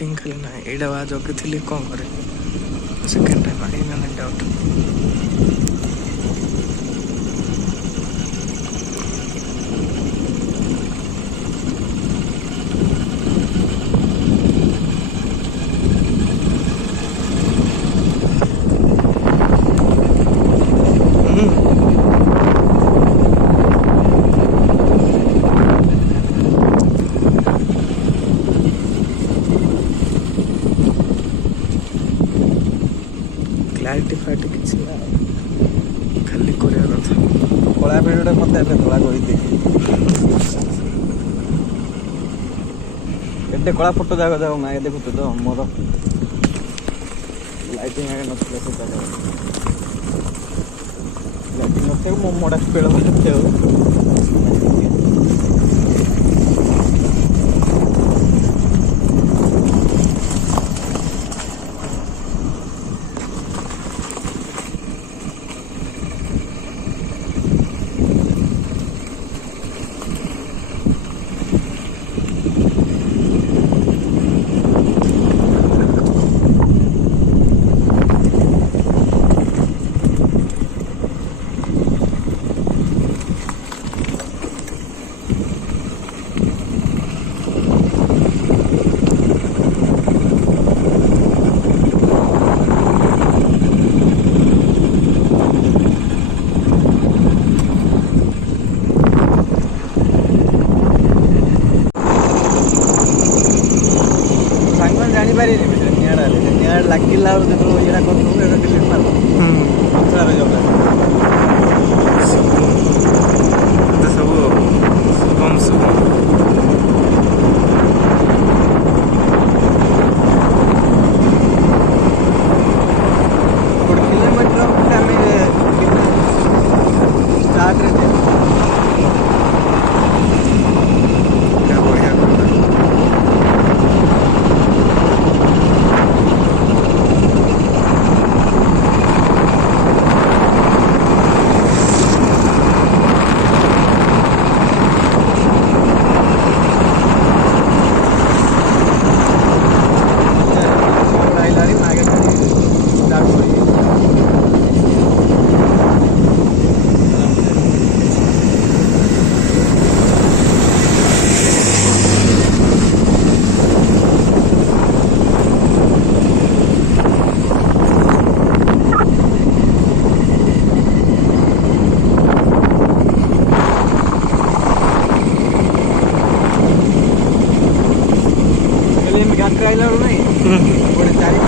ଲାଇଟିଂ ଖାଲି ନାହିଁ ଏଇଟା ବା ଜଗିଥିଲି କ'ଣ କରେ ସେକେଣ୍ଡ ଟାଇମ୍ ଆଇନା ନାହିଁ ଡାଉଟ୍। କ୍ଲାରିଟି ଫ୍ଲାରିଟି କିଛି ନା ଖାଲି କରିବା କଥା। କଳା ଭିଡ଼ିଓଟା ମୋତେ ଏବେ ଧଳା କରିଦିଏ। ଏତେ କଳା ଫଟୋ ଯାକ ଯାକ ମାଗେ ଦେଖୁଛୁ ତ ମୋର ଲାଇଟିଂ ଆଗେ ନଥିଲା ସେ ଜାଗାରେ ଲାଇଟିଂ ନଥିବାକୁ ମୋ ମୋଡ଼ା ସ୍ପେଳ ବାହାରିଥାଉ। ଜାଣିପାରିନି ନିଆଁ ଲାଗିଲା ବେଳକୁ ଯେତେବେଳେ ଇଏଟା କରିଥିବୁ ଏବେ ଡିଲିଟ୍ ମାରିବ ପଥରରେ ଯାଉଥିଲା ସବୁ ଶୁଭମ ଶୁଭମ। ଗୋଟେ କିଲୋମିଟର ଆମେ ଷ୍ଟାର୍ଟରେ ଗାଁରେ ଆଇଲା ବେଳୁ ନାହିଁ ଗୋଟେ ଚାରି